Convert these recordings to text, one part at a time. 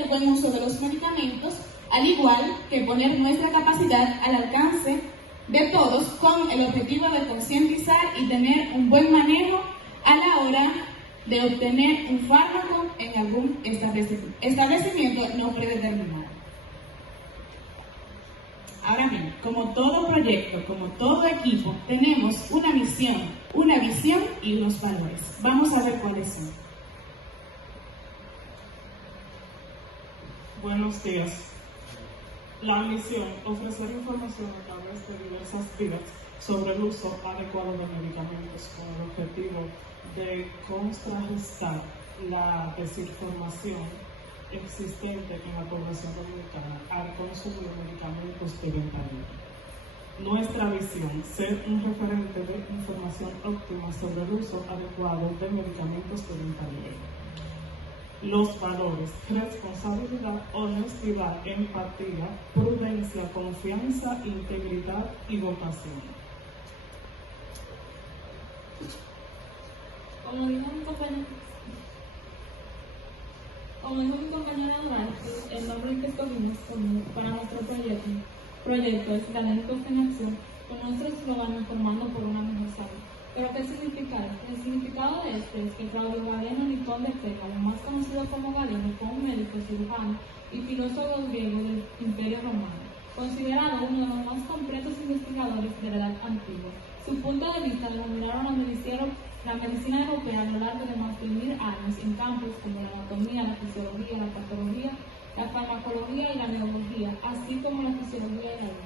el buen uso de los medicamentos, al igual que poner nuestra capacidad al alcance de todos con el objetivo de concientizar y tener un buen manejo a la hora de obtener un fármaco en algún establecimiento no predeterminado. Ahora bien, como todo proyecto, como todo equipo, tenemos una misión, una visión y unos valores. Vamos a ver cuáles son. Buenos días. La misión: ofrecer información a través de diversas vías sobre el uso adecuado de medicamentos con el objetivo de contrarrestar la desinformación existente en la población dominicana al consumo de medicamentos de venta libre. Nuestra visión: ser un referente de información óptima sobre el uso adecuado de medicamentos de venta libre. Los valores: responsabilidad, honestidad, empatía, prudencia, confianza, integridad y vocación. Como dijo mi compañera Duarte, el nombre que escogimos para nuestro proyecto es Galénicos en Acción, con nuestro eslogan formando por una mejor salud. ¿Pero qué significa esto? El significado de esto es que Claudio Galeno Nicón de Pégalo, más conocido como Galeno, fue un médico cirujano y filósofo griego del Imperio Romano, considerado uno de los más completos investigadores de la Edad Antigua. Su punto de vista denominaron la medicina europea a lo largo de más de 1000 años en campos como la anatomía, la fisiología, la patología, la farmacología y la neurología, así como la fisiología y la vida.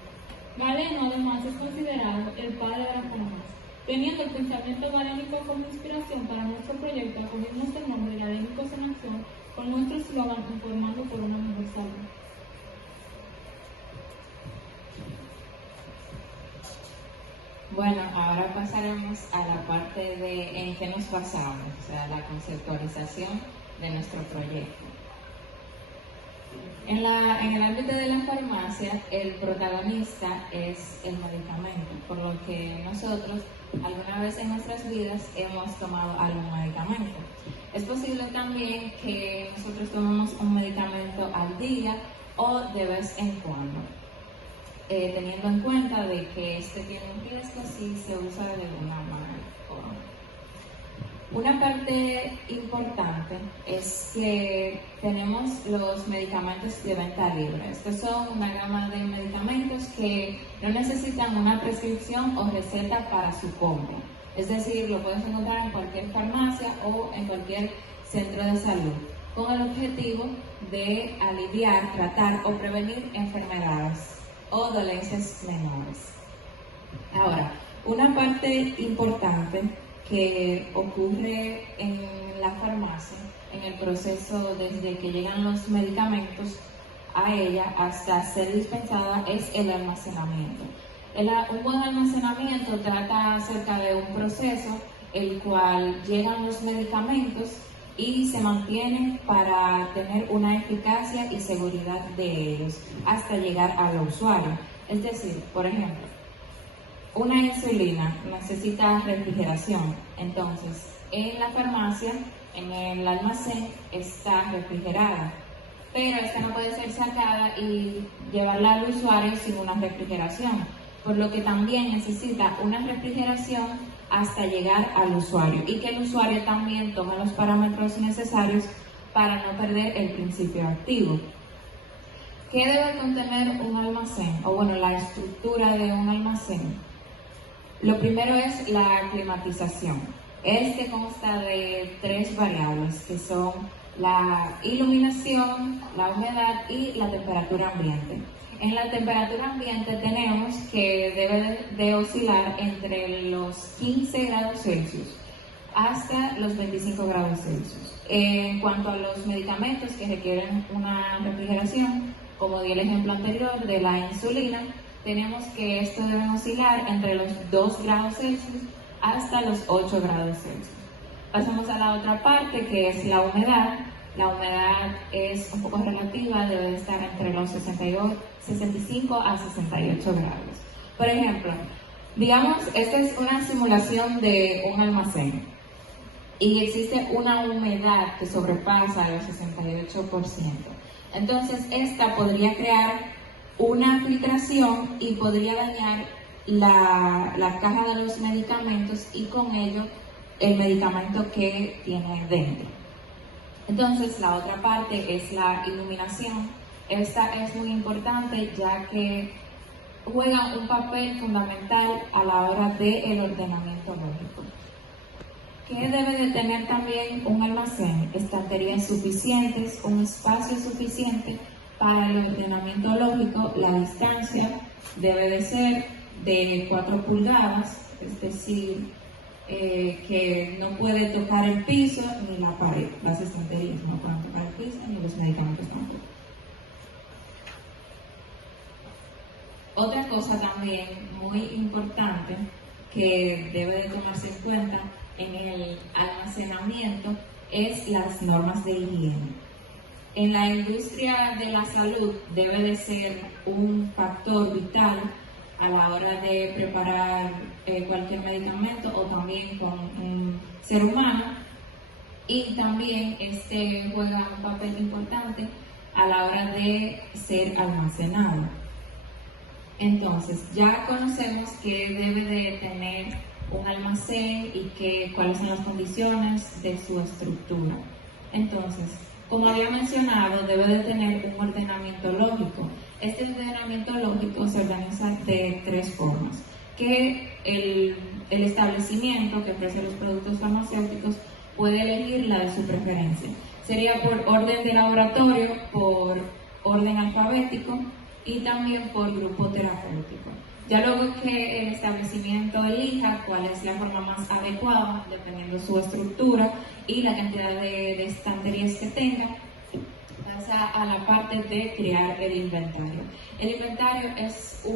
Galeno además es considerado el padre de la farmacia. Teniendo el pensamiento galénico como inspiración para nuestro proyecto, acogimos el nombre Galénicos en Acción con nuestro eslogan informando por una mejor salud. Bueno, ahora pasaremos a la parte de en qué nos basamos, o sea, la conceptualización de nuestro proyecto. En el ámbito de la farmacia, el protagonista es el medicamento, por lo que nosotros alguna vez en nuestras vidas hemos tomado algún medicamento. Es posible también que nosotros tomemos un medicamento al día o de vez en cuando, teniendo en cuenta de que este tiene un riesgo si se usa de una mala forma. Una parte importante es que tenemos los medicamentos de venta libre. Estos son una gama de medicamentos que no necesitan una prescripción o receta para su compra. Es decir, lo puedes encontrar en cualquier farmacia o en cualquier centro de salud, con el objetivo de aliviar, tratar o prevenir enfermedades o dolencias menores. Ahora, una parte importante que ocurre en la farmacia, en el proceso desde que llegan los medicamentos a ella hasta ser dispensada, es el almacenamiento. Un buen almacenamiento trata acerca de un proceso el cual llegan los medicamentos y se mantienen para tener una eficacia y seguridad de ellos hasta llegar al usuario. Es decir, por ejemplo, una insulina necesita refrigeración, entonces en la farmacia, en el almacén, está refrigerada, pero esta no puede ser sacada y llevarla al usuario sin una refrigeración, por lo que también necesita una refrigeración hasta llegar al usuario y que el usuario también tome los parámetros necesarios para no perder el principio activo. ¿Qué debe contener un almacén? O bueno, la estructura de un almacén. Lo primero es la climatización. Este consta de 3 variables que son la iluminación, la humedad y la temperatura ambiente. En la temperatura ambiente tenemos que debe de oscilar entre los 15 grados Celsius hasta los 25 grados Celsius. En cuanto a los medicamentos que requieren una refrigeración, como di el ejemplo anterior de la insulina, tenemos que esto debe oscilar entre los 2 grados Celsius hasta los 8 grados Celsius. Pasamos a la otra parte, que es la humedad. La humedad es un poco relativa, debe de estar entre los 65 a 68 grados. Por ejemplo, digamos, esta es una simulación de un almacén y existe una humedad que sobrepasa el 68%. Entonces, esta podría crear una filtración y podría dañar la caja de los medicamentos y con ello el medicamento que tiene dentro. Entonces, la otra parte es la iluminación. Esta es muy importante ya que juega un papel fundamental a la hora del ordenamiento lógico. ¿Qué debe de tener también un almacén? Estanterías suficientes, un espacio suficiente para el ordenamiento lógico. La distancia debe de ser de 4 pulgadas, es decir, que no puede tocar el piso ni la pared. Las estanterías no pueden tocar el piso ni los medicamentos tampoco. Otra cosa también muy importante que debe de tomarse en cuenta en el almacenamiento es las normas de higiene. En la industria de la salud debe de ser un factor vital a la hora de preparar cualquier medicamento o también con un ser humano, y también este juega un papel importante a la hora de ser almacenado. Entonces, ya conocemos que debe de tener un almacén y cuáles son las condiciones de su estructura. Entonces, como había mencionado, debe de tener un ordenamiento lógico. Este ordenamiento lógico se organiza de 3 formas. Que el establecimiento que ofrece los productos farmacéuticos puede elegir la de su preferencia. Sería por orden de laboratorio, por orden alfabético y también por grupo terapéutico. Ya luego que el establecimiento elija cuál es la forma más adecuada, dependiendo su estructura y la cantidad de estanterías que tenga, pasa a la parte de crear el inventario. El inventario es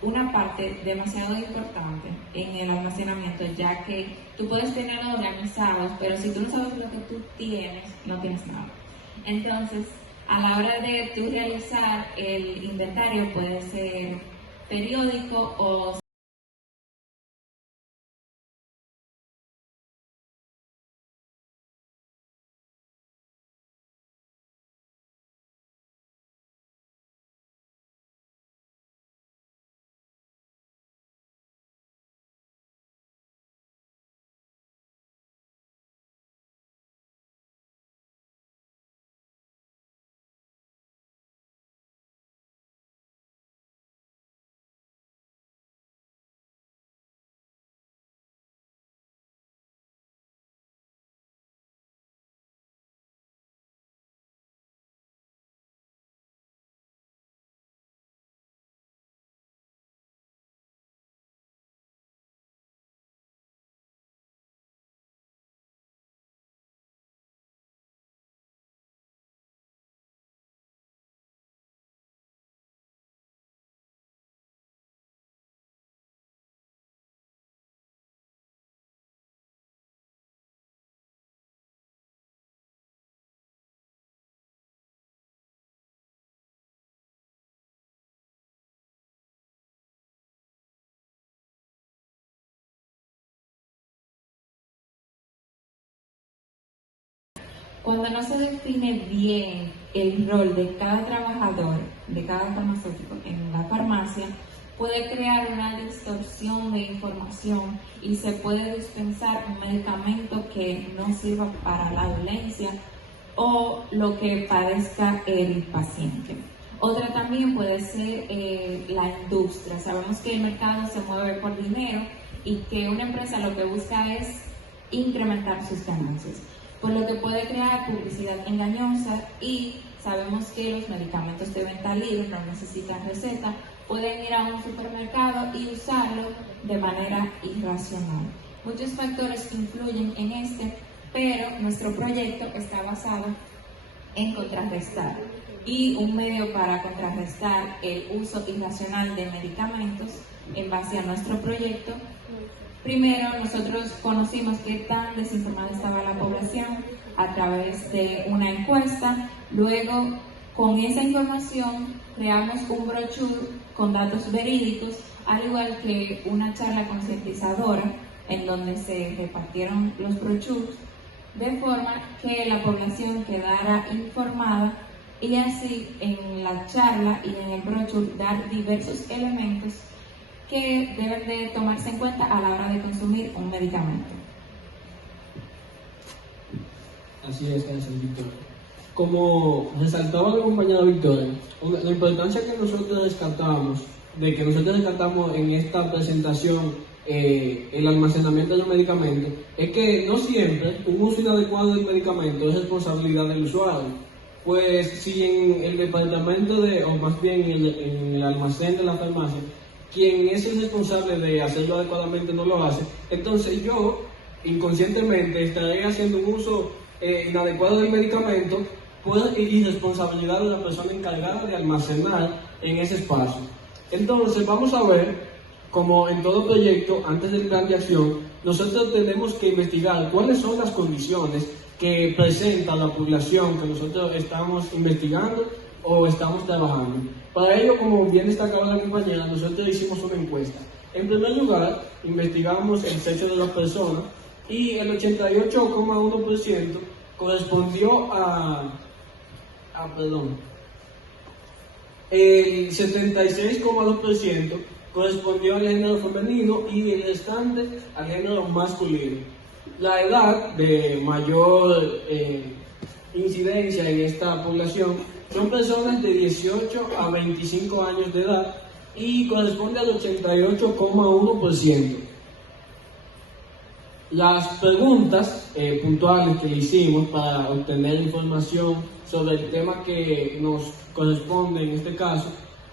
una parte demasiado importante en el almacenamiento, ya que tú puedes tenerlo organizados, pero si tú no sabes lo que tú tienes, no tienes nada. Entonces, a la hora de tú realizar el inventario, puede ser periódico o cuando no se define bien el rol de cada trabajador, de cada farmacéutico en la farmacia, puede crear una distorsión de información y se puede dispensar un medicamento que no sirva para la dolencia o lo que padezca el paciente. Otra también puede ser la industria. Sabemos que el mercado se mueve por dinero y que una empresa lo que busca es incrementar sus ganancias, por lo que puede crear publicidad engañosa, y sabemos que los medicamentos de venta libre no necesitan receta, pueden ir a un supermercado y usarlo de manera irracional. Muchos factores influyen en pero nuestro proyecto está basado en contrarrestar, y un medio para contrarrestar el uso irracional de medicamentos en base a nuestro proyecto. Primero, nosotros conocimos qué tan desinformada estaba la población a través de una encuesta. Luego, con esa información, creamos un brochure con datos verídicos, al igual que una charla concientizadora en donde se repartieron los brochures de forma que la población quedara informada y así en la charla y en el brochure dar diversos elementos que deben de tomarse en cuenta a la hora de consumir un medicamento. Así es, gracias, Victoria. Como resaltaba la compañera Victoria, la importancia que nosotros rescatamos en esta presentación, el almacenamiento de los medicamentos, es que no siempre un uso inadecuado del medicamento es responsabilidad del usuario. Pues si en el departamento o más bien en el almacén de la farmacia, quien es el responsable de hacerlo adecuadamente no lo hace, entonces yo inconscientemente estaré haciendo un uso inadecuado del medicamento por irresponsabilidad de la persona encargada de almacenar en ese espacio. Entonces vamos a ver, como en todo proyecto, antes del plan de acción, nosotros tenemos que investigar cuáles son las condiciones que presenta la población que nosotros estamos investigando o estamos trabajando. Para ello, como bien destacaba la compañera, nosotros hicimos una encuesta. En primer lugar, investigamos el sexo de las personas y el 88,1% correspondió el 76,2% correspondió al género femenino y el restante al género masculino. La edad de mayor incidencia en esta población son personas de 18 a 25 años de edad y corresponde al 88,1%. Las preguntas puntuales que hicimos para obtener información sobre el tema que nos corresponde en este caso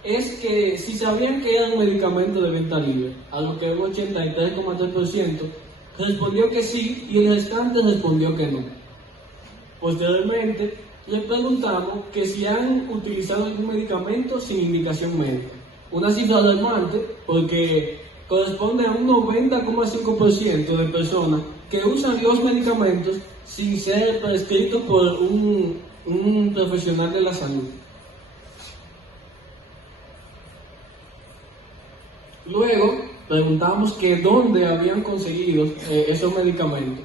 es que si sabían que era un medicamento de venta libre, a lo que un 83,3% respondió que sí y el restante respondió que no. Posteriormente, le preguntamos que si han utilizado algún medicamento sin indicación médica. Una cifra alarmante porque corresponde a un 90,5% de personas que usan los medicamentos sin ser prescritos por un profesional de la salud. Luego, preguntamos que dónde habían conseguido esos medicamentos.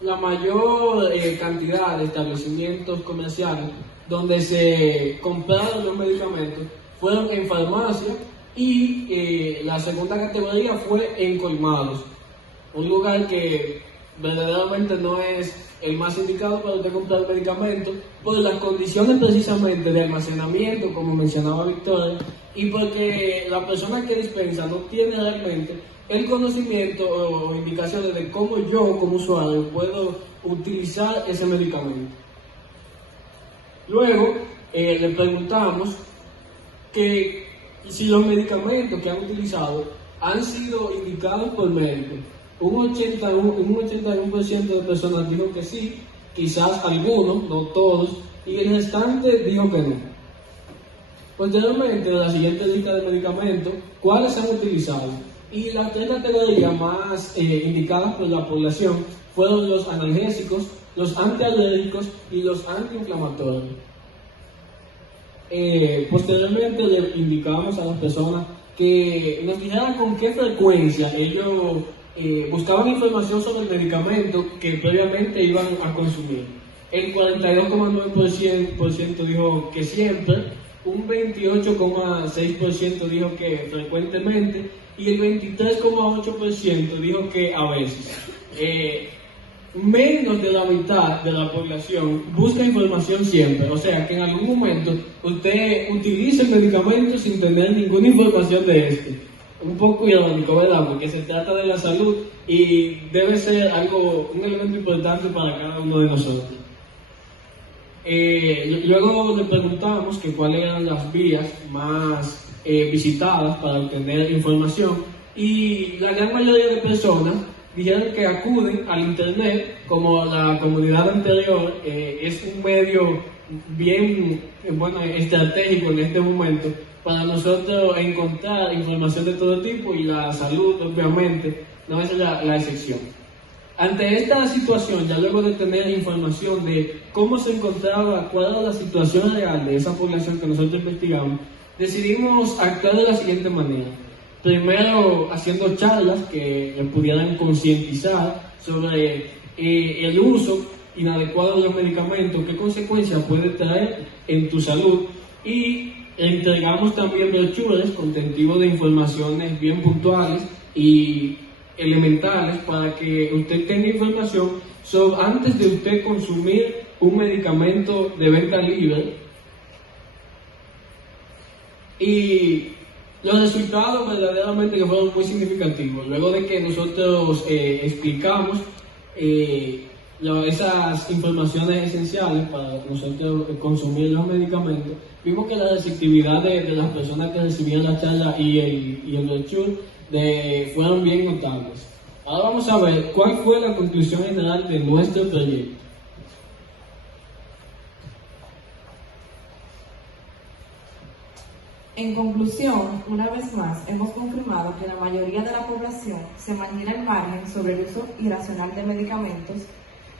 La mayor cantidad de establecimientos comerciales donde se compraron los medicamentos fueron en farmacia y la segunda categoría fue en colmados, un lugar que verdaderamente no es el más indicado para usted comprar medicamentos por las condiciones precisamente de almacenamiento, como mencionaba Victoria, y porque la persona que dispensa no tiene realmente el conocimiento o indicaciones de cómo yo como usuario puedo utilizar ese medicamento. Luego le preguntamos que si los medicamentos que han utilizado han sido indicados por médicos. Un 81% de personas dijo que sí, quizás algunos, no todos, y el restante dijo que no. Posteriormente, de la siguiente lista de medicamentos, ¿cuáles se han utilizado? Y las tres categorías más indicadas por la población fueron los analgésicos, los antialérgicos y los antiinflamatorios. Posteriormente le indicábamos a las personas que nos dijeran con qué frecuencia ellos buscaban información sobre el medicamento que previamente iban a consumir. El 42,9% dijo que siempre, un 28,6% dijo que frecuentemente y el 23,8% dijo que a veces. Menos de la mitad de la población busca información siempre, o sea que en algún momento usted utiliza el medicamento sin tener ninguna información de este. Un poco irónico, ¿verdad? Porque se trata de la salud y debe ser un elemento importante para cada uno de nosotros. Luego le preguntamos que cuáles eran las vías más visitadas para obtener información y la gran mayoría de personas dijeron que acuden al internet, como la comunidad anterior es un medio bien estratégico en este momento para nosotros encontrar información de todo tipo y la salud obviamente no es la excepción. Ante esta situación, ya luego de tener información de cómo se encontraba, cuál era la situación real de esa población que nosotros investigamos, decidimos actuar de la siguiente manera. Primero, haciendo charlas que pudieran concientizar sobre el uso inadecuado de los medicamentos, qué consecuencias puede traer en tu salud. Y entregamos también brochures contentivos de informaciones bien puntuales y elementales para que usted tenga información sobre antes de usted consumir un medicamento de venta libre. Y los resultados verdaderamente que fueron muy significativos. Luego de que nosotros explicamos esas informaciones esenciales para nosotros consumir los medicamentos, vimos que la receptividad de las personas que recibían la charla y el brochure fueron bien notables. Ahora vamos a ver cuál fue la conclusión general de nuestro proyecto. En conclusión, una vez más, hemos confirmado que la mayoría de la población se mantiene al margen sobre el uso irracional de medicamentos,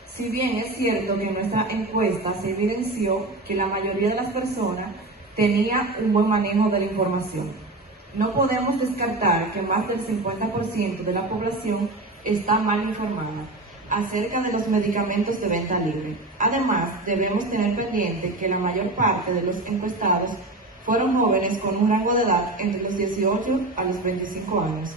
si bien es cierto que en nuestra encuesta se evidenció que la mayoría de las personas tenía un buen manejo de la información. No podemos descartar que más del 50% de la población está mal informada acerca de los medicamentos de venta libre. Además, debemos tener pendiente que la mayor parte de los encuestados fueron jóvenes con un rango de edad entre los 18 a los 25 años,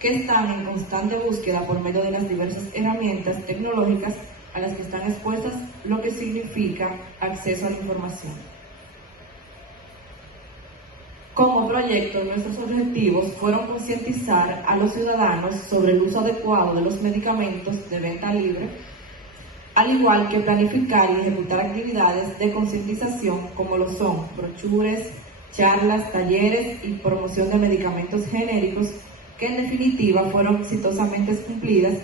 que están en constante búsqueda por medio de las diversas herramientas tecnológicas a las que están expuestas, lo que significa acceso a la información. Como proyecto, nuestros objetivos fueron concientizar a los ciudadanos sobre el uso adecuado de los medicamentos de venta libre, al igual que planificar y ejecutar actividades de concientización como lo son brochures, charlas, talleres y promoción de medicamentos genéricos, que en definitiva fueron exitosamente cumplidas,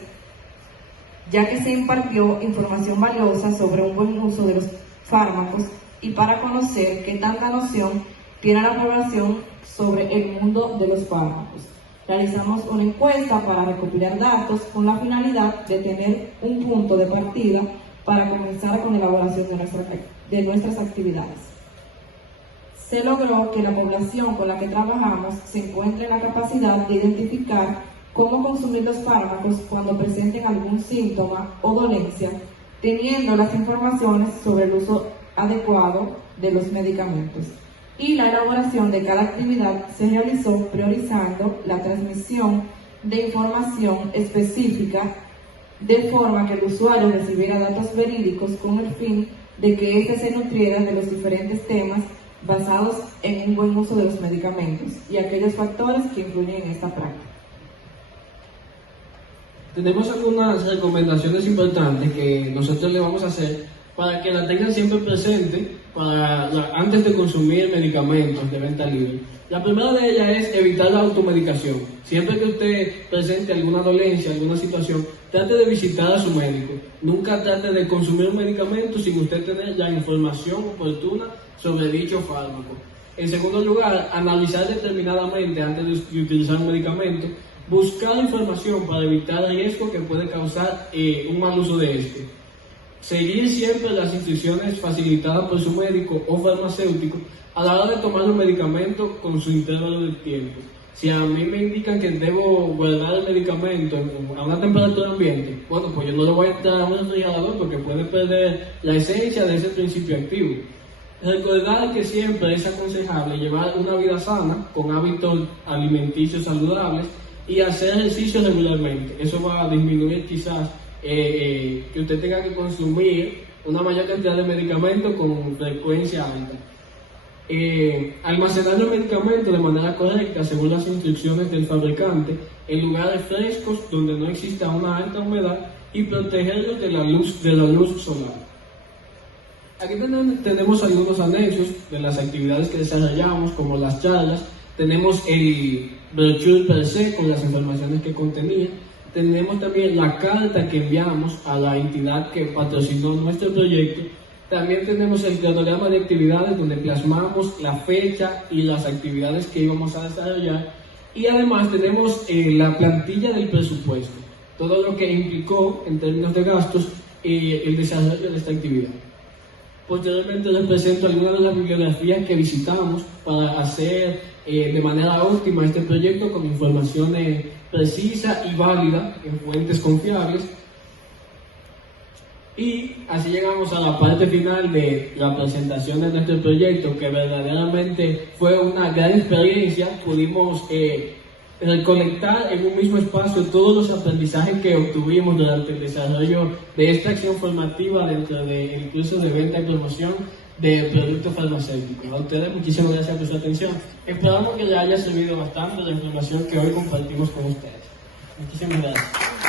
ya que se impartió información valiosa sobre un buen uso de los fármacos y para conocer qué tanta noción tiene la población sobre el mundo de los fármacos. Realizamos una encuesta para recopilar datos con la finalidad de tener un punto de partida para comenzar con la elaboración de nuestras actividades. Se logró que la población con la que trabajamos se encuentre en la capacidad de identificar cómo consumir los fármacos cuando presenten algún síntoma o dolencia, teniendo las informaciones sobre el uso adecuado de los medicamentos. Y la elaboración de cada actividad se realizó priorizando la transmisión de información específica de forma que el usuario recibiera datos verídicos con el fin de que éste se nutriera de los diferentes temas basados en un buen uso de los medicamentos y aquellos factores que influyen en esta práctica. Tenemos algunas recomendaciones importantes que nosotros le vamos a hacer para que la tengan siempre presente antes de consumir medicamentos de venta libre. La primera de ellas es evitar la automedicación. Siempre que usted presente alguna dolencia, alguna situación, trate de visitar a su médico. Nunca trate de consumir un medicamento sin usted tener la información oportuna sobre dicho fármaco. En segundo lugar, analizar determinadamente antes de utilizar un medicamento, buscar información para evitar riesgos que puede causar un mal uso de este. Seguir siempre las instrucciones facilitadas por su médico o farmacéutico a la hora de tomar los medicamentos con su intervalo de tiempo. Si a mí me indican que debo guardar el medicamento a una temperatura ambiente, bueno, pues yo no lo voy a entrar a un refrigerador porque puede perder la esencia de ese principio activo. Recordar que siempre es aconsejable llevar una vida sana, con hábitos alimenticios saludables y hacer ejercicio regularmente. Eso va a disminuir quizás que usted tenga que consumir una mayor cantidad de medicamentos con frecuencia alta. Almacenar los medicamentos de manera correcta según las instrucciones del fabricante en lugares frescos donde no exista una alta humedad y protegerlos de la luz solar. Aquí tenemos algunos anexos de las actividades que desarrollamos, como las charlas. Tenemos el brochure per se con las informaciones que contenía. Tenemos también la carta que enviamos a la entidad que patrocinó nuestro proyecto. También tenemos el cronograma de actividades donde plasmamos la fecha y las actividades que íbamos a desarrollar. Y además tenemos la plantilla del presupuesto, todo lo que implicó en términos de gastos el desarrollo de esta actividad. Posteriormente les presento algunas de las bibliografías que visitamos para hacer de manera óptima este proyecto con informaciones precisas y válidas en fuentes confiables. Y así llegamos a la parte final de la presentación de nuestro proyecto, que verdaderamente fue una gran experiencia. Pudimos recolectar en un mismo espacio todos los aprendizajes que obtuvimos durante el desarrollo de esta acción formativa dentro del curso de venta y promoción de productos farmacéuticos. A ustedes muchísimas gracias por su atención. Esperamos que les haya servido bastante la información que hoy compartimos con ustedes. Muchísimas gracias.